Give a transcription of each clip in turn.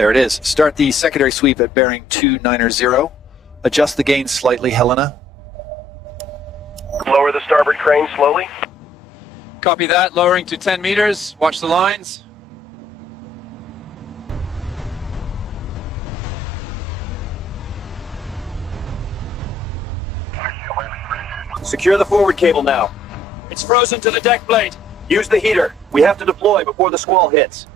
There it is. Start the secondary sweep at bearing 290. Adjust the gain slightly, Helena. Lower the starboard crane slowly. Copy that. Lowering to 10 meters. Watch the lines. Secure the forward cable now. It's frozen to the deck plate. Use the heater. We have to deploy before the squall hits.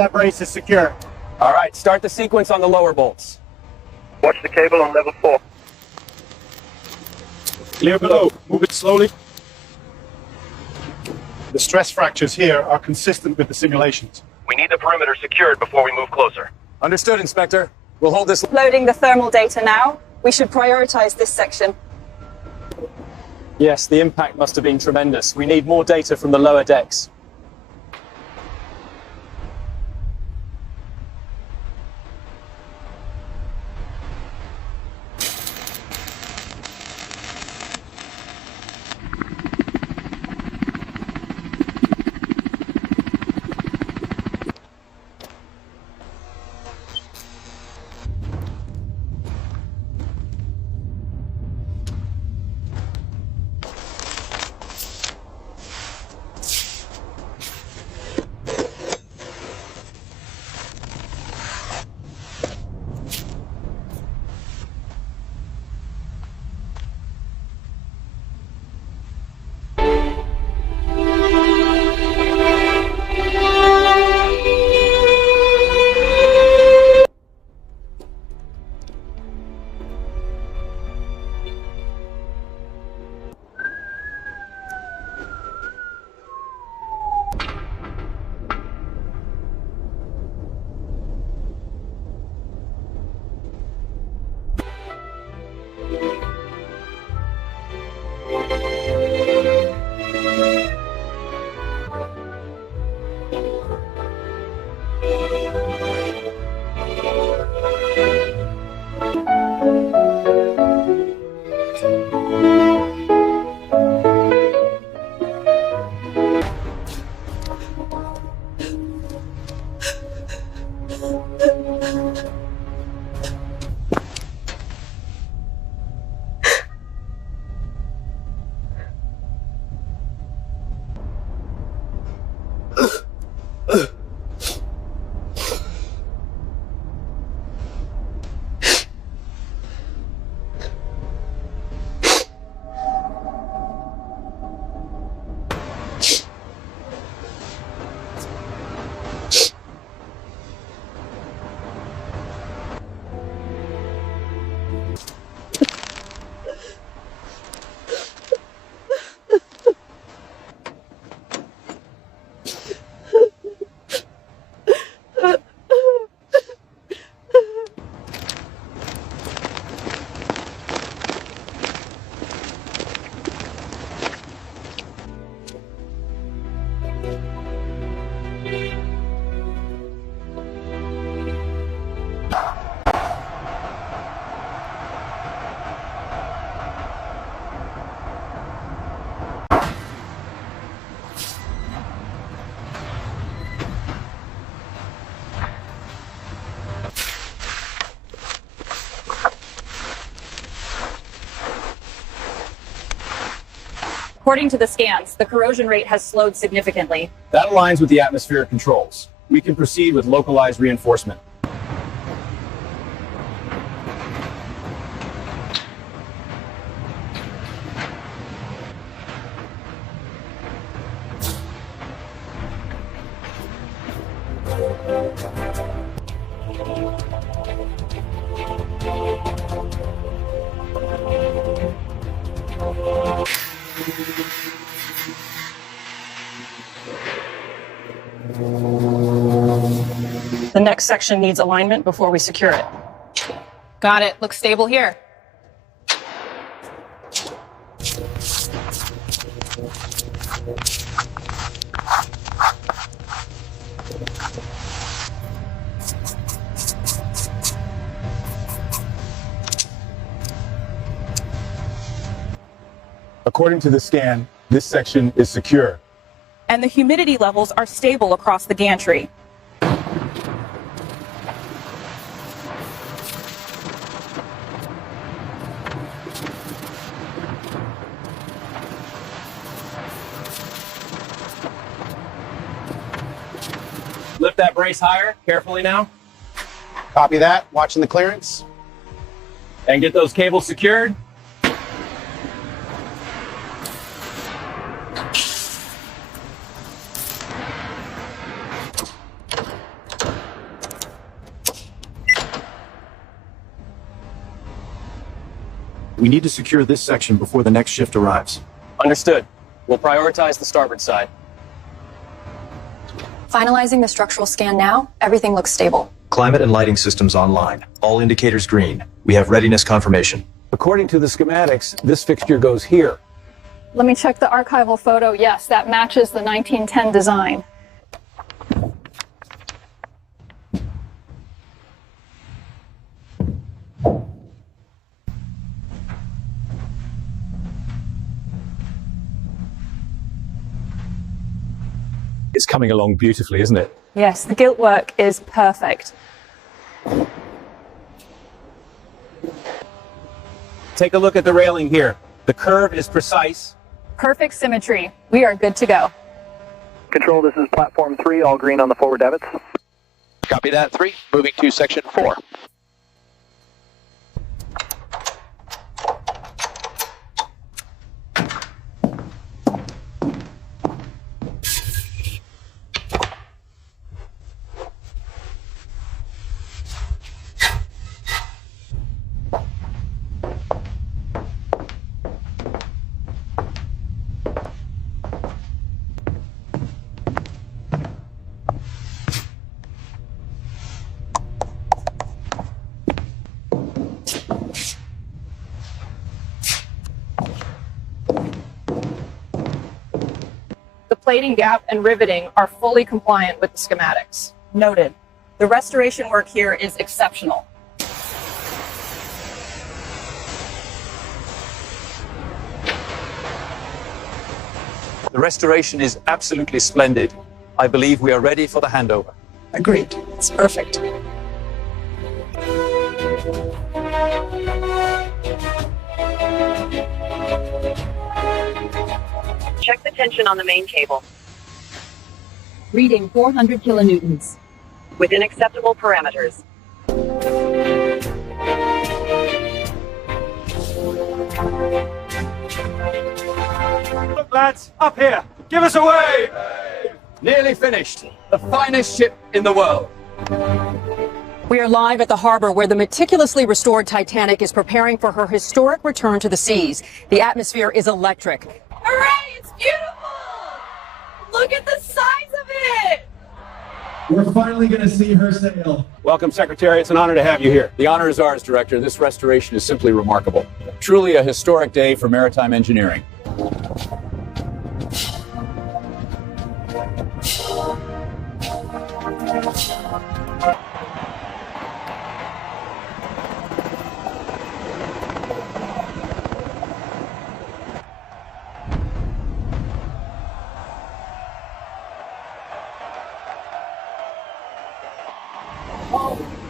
That brace is secure. All right, start the sequence on the lower bolts. Watch the cable on level 4. Clear below. Move it slowly. The stress fractures here are consistent with the simulations. We need the perimeter secured before we move closer. Understood, Inspector. We'll hold this. Loading the thermal data now. We should prioritize this section. Yes, the impact must have been tremendous. We need more data from the lower decks. According to the scans, the corrosion rate has slowed significantly. That aligns with the atmospheric controls. We can proceed with localized reinforcement. The next section needs alignment before we secure it. Got it. Looks stable here. According to the scan, this section is secure. And the humidity levels are stable across the gantry. Lift that brace higher, carefully now, Copy that. Watching the clearance. and get those cables secured. We need to secure this section before the next shift arrives. Understood. We'll prioritize the starboard side. Finalizing the structural scan now. Everything looks stable. Close. Climate and lighting systems online. All indicators green. We have readiness confirmation. According to the schematics, this fixture goes here. Let me check the archival photo. Yes, that matches the 1910 design. It's coming along beautifully, isn't it? Yes, the gilt work is perfect. Take a look at the railing here. The curve is precise. Perfect symmetry. We are good to go. Control, this is platform 3, all green on the forward davits. Copy that, 3. Moving to section 4. The plating gap and riveting are fully compliant with the schematics. Noted. The restoration work here is exceptional. The restoration is absolutely splendid. I believe we are ready for the handover. Agreed. It's perfect. Check the tension on the main cable. Reading 400 kilonewtons. Within acceptable parameters. Look, lads, up here. Give us a wave. Nearly finished. The finest ship in the world. We are live at the harbor where the meticulously restored Titanic is preparing for her historic return to the seas. The atmosphere is electric. Hooray! It's beautiful! Look at the size of it! We're finally going to see her sail. Welcome, Secretary. It's an honor to have you here. The honor is ours, Director. This restoration is simply remarkable. Truly a historic day for maritime engineering.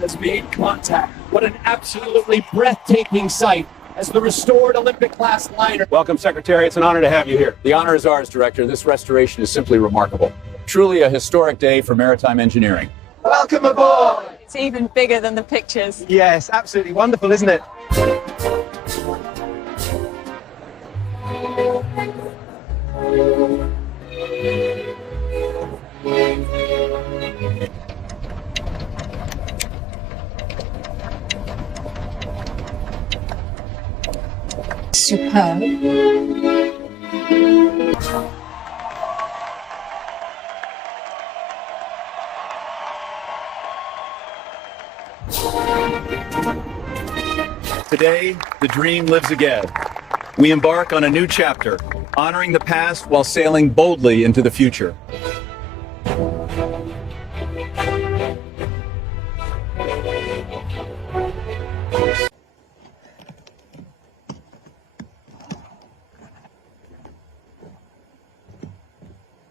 Has made contact. What an absolutely breathtaking sight as the restored Olympic-class liner. Welcome, Secretary. It's an honor to have you here. The honor is ours, Director. This restoration is simply remarkable. Truly a historic day for maritime engineering. Welcome aboard! It's even bigger than the pictures. Yes, absolutely wonderful, isn't it? Superb. Today, the dream lives again. We embark on a new chapter, honoring the past while sailing boldly into the future.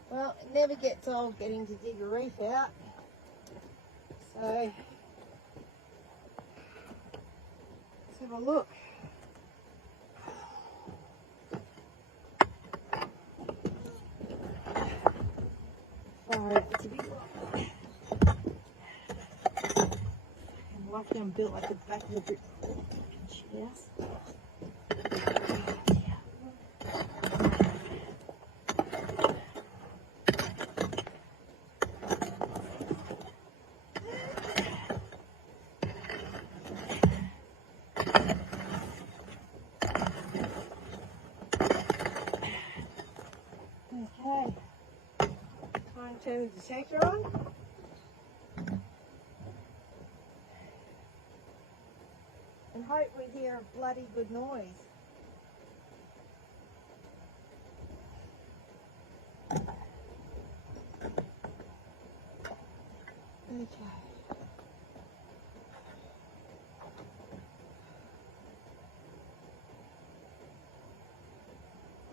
Well, it never gets old getting to dig a reef out. So, let's have a look. Sorry, it's a big one. And lucky I'm built like the back of a brick house. Okay, time to turn the detector on. we'd hear a bloody good noise. Okay.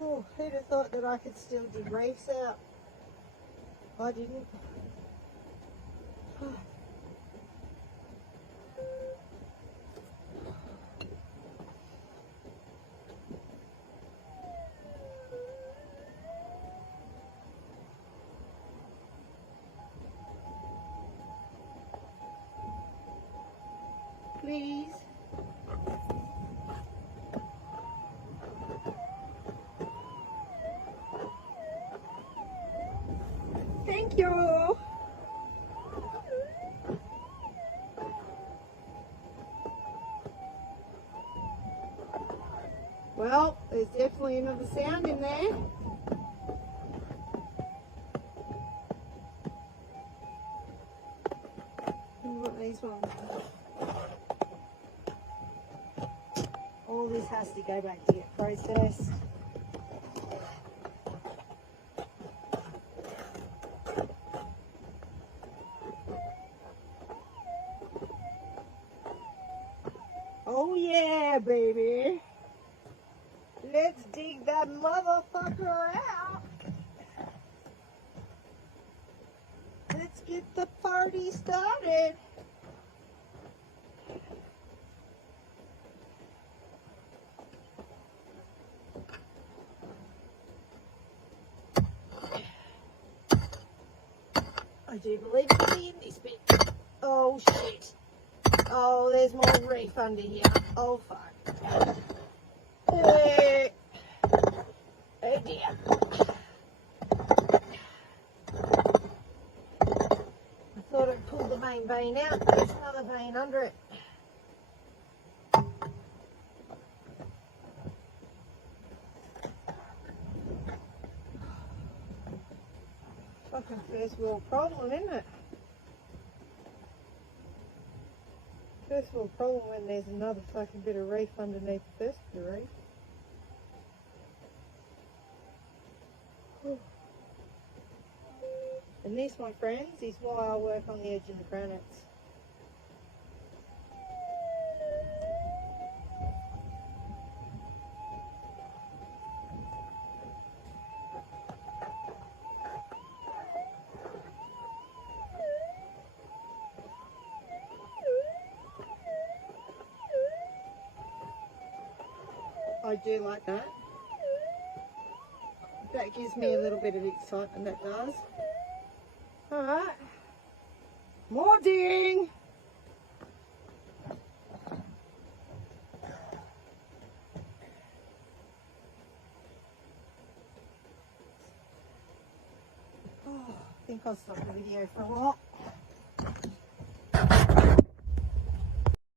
Oh, who'd have thought that I could still dig reefs out? I didn't. Please. Thank you. Well, there's definitely another sound in there. What are these ones? All this has to go back to get processed. Oh yeah, baby. Let's dig that motherfucker out. Let's get the party started. I do believe it's in this bit. Oh shit. Oh, there's more reef under here. Oh fuck. Hey. Oh dear. I thought I'd pulled the main vein out, but there's another vein under it. Fucking first world problem, isn't it? First world problem when there's another fucking bit of reef underneath the first bit of reef. And this, my friends, is why I work on the edge of the granites. I do like that. That gives me a little bit of excitement, that does. Alright. More digging! Oh, I think I'll stop the video for a while.